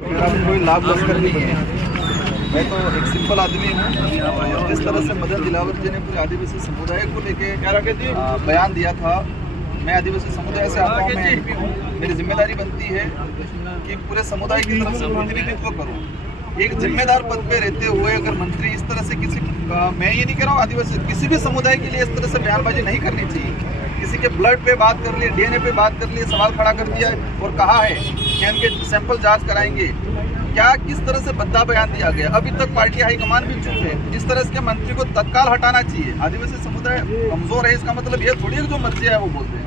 मेरा कोई लाभ लश्कर नहीं है। मैं तो एक सिंपल आदमी हूँ। जिस तरह से मदन दिलावर जी ने पूरे आदिवासी समुदाय को लेके बयान दिया था, मैं आदिवासी समुदाय से आता हूँ, मैं एमपी हूँ। मेरी जिम्मेदारी बनती है कि पूरे समुदाय की तरफ से प्रतिनिधित्व करूँ। एक जिम्मेदार पद पे रहते हुए अगर मंत्री इस तरह से किसी मैं ये नहीं कह रहा हूँ आदिवासी किसी भी समुदाय के लिए इस तरह से बयानबाजी नहीं करनी चाहिए। किसी के ब्लड पे बात कर लिए, डीएनए पे बात कर लिए, सवाल खड़ा कर दिया और कहा है कि उनके सैंपल जांच कराएंगे। क्या किस तरह से बद्दा बयान दिया गया? अभी तक पार्टी हाईकमान भी चुप है। इस तरह के मंत्री को तत्काल हटाना चाहिए। आदिवासी समुदाय कमजोर है, इसका मतलब ये थोड़ी है जो मर्जी है वो बोलते हैं।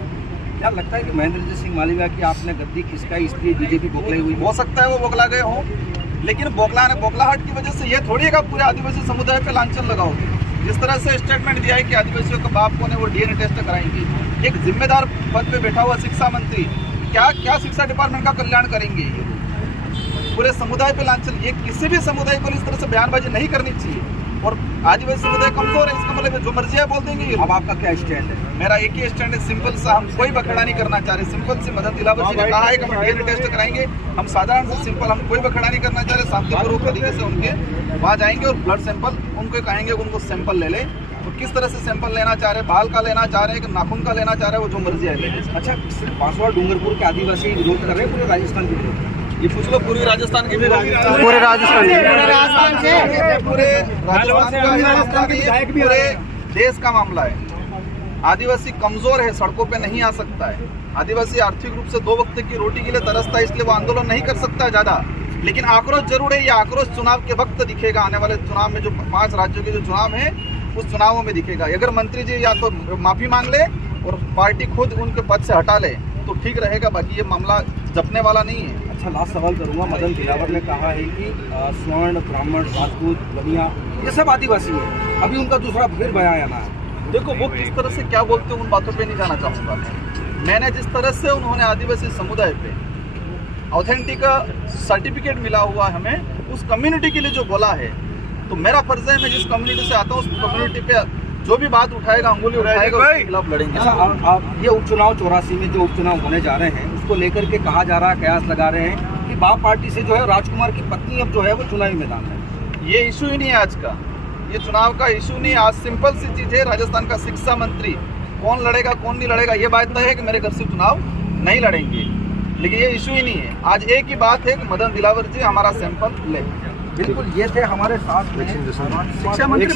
क्या लगता है कि महेंद्र सिंह मालवीय की आपने गद्दी खिसकाई, इसलिए बीजेपी बौखलाई हुई? हो सकता है वो बौखला गए हों, लेकिन बौखलाहट की वजह से ये थोड़ी है पूरे आदिवासी समुदाय पे लांछन लगाओगे। जिस तरह से स्टेटमेंट दिया है कि आदिवासियों के बाप को ने वो डीएनए टेस्ट कराएंगे, एक जिम्मेदार पद पे बैठा हुआ शिक्षा मंत्री क्या शिक्षा डिपार्टमेंट का कल्याण करेंगे? पूरे समुदाय पे लांछन, ये किसी भी समुदाय को इस तरह से बयानबाजी नहीं करनी चाहिए। और आदिवासी समुदाय कमजोर है, इसका मतलब जो मर्जी है बोल देंगे। अब आपका क्या स्टैंड है? मेरा एक ही स्टैंड है, सिंपल सा। हम कोई बखेड़ा नहीं करना चाह रहे। सिंपल से मदन दिलावर जी ने कहा है कि हम डीएनए टेस्ट कराएंगे। हम साधारण से सिंपल, हम कोई बखेड़ा नहीं करना चाह रहे। शांतिपूर्वक तरीके से उनके वहाँ जाएंगे और ब्लड सैंपल उनको कहेंगे उनको सैंपल ले लें। तो किस तरह से सैंपल लेना चाह रहे हैं, बाल का लेना चाह रहे हैं कि नाखून का लेना चाह रहे हैं, वो जो मर्जी है ले। अच्छा, सिर्फ बांसवाड़ा डूंगरपुर के आदिवासी विरोध कर रहे हैं, पूरे राजस्थान के विरोध? ये पूछ लो पूरे राजस्थान के, पूरे राजस्थान पूरे देश का मामला है। आदिवासी कमजोर है, सड़कों पे नहीं आ सकता है। आदिवासी आर्थिक रूप से 2 वक्त की रोटी के लिए तरसता है, इसलिए वो आंदोलन नहीं कर सकता है ज्यादा। लेकिन आक्रोश जरूर है। ये आक्रोश चुनाव के वक्त दिखेगा। आने वाले चुनाव में जो 5 राज्यों के जो चुनाव है उस चुनावों में दिखेगा। अगर मंत्री जी या तो माफी मांग ले और पार्टी खुद उनके पद से हटा ले तो ठीक रहेगा। बाकी ये मामला जपने वाला नहीं है। अच्छा, लास्ट सवाल करूंगा। मदन दिलावर ने कहा है कि स्वर्ण, ब्राह्मण, राजपूत, बनिया ये सब आदिवासी है। अभी उनका दूसरा फिर बयान आना है। देखो वो किस तरह से क्या बोलते हैं उन बातों पे नहीं जाना चाहूँगा। मैंने जिस तरह से उन्होंने आदिवासी समुदाय पे ऑथेंटिक सर्टिफिकेट मिला हुआ हमें उस कम्युनिटी के लिए जो बोला है, तो मेरा फर्ज है मैं जिस कम्युनिटी से आता हूँ उस कम्युनिटी पे जो भी बात उठाएगा, अंगुली उठाएगा, उसके खिलाफ लड़ेंगे। आप ये उपचुनाव 84 में जो उपचुनाव होने जा रहे हैं उसको लेकर के कहा जा रहा है, कयास लगा रहे हैं कि बाप पार्टी से जो है राजकुमार की पत्नी अब जो है वो चुनावी मैदान है। ये इशू ही नहीं है आज का, ये चुनाव का इशू नहीं है। आज सिंपल सी चीज है, राजस्थान का शिक्षा मंत्री कौन लड़ेगा कौन नहीं लड़ेगा ये बात तय है कि मेरे घर से चुनाव नहीं लड़ेंगे। लेकिन ये इशू ही नहीं है। आज एक ही बात है कि मदन दिलावर जी हमारा सैंपल ले। बिल्कुल, ये थे हमारे साथ में शिक्षा मंत्री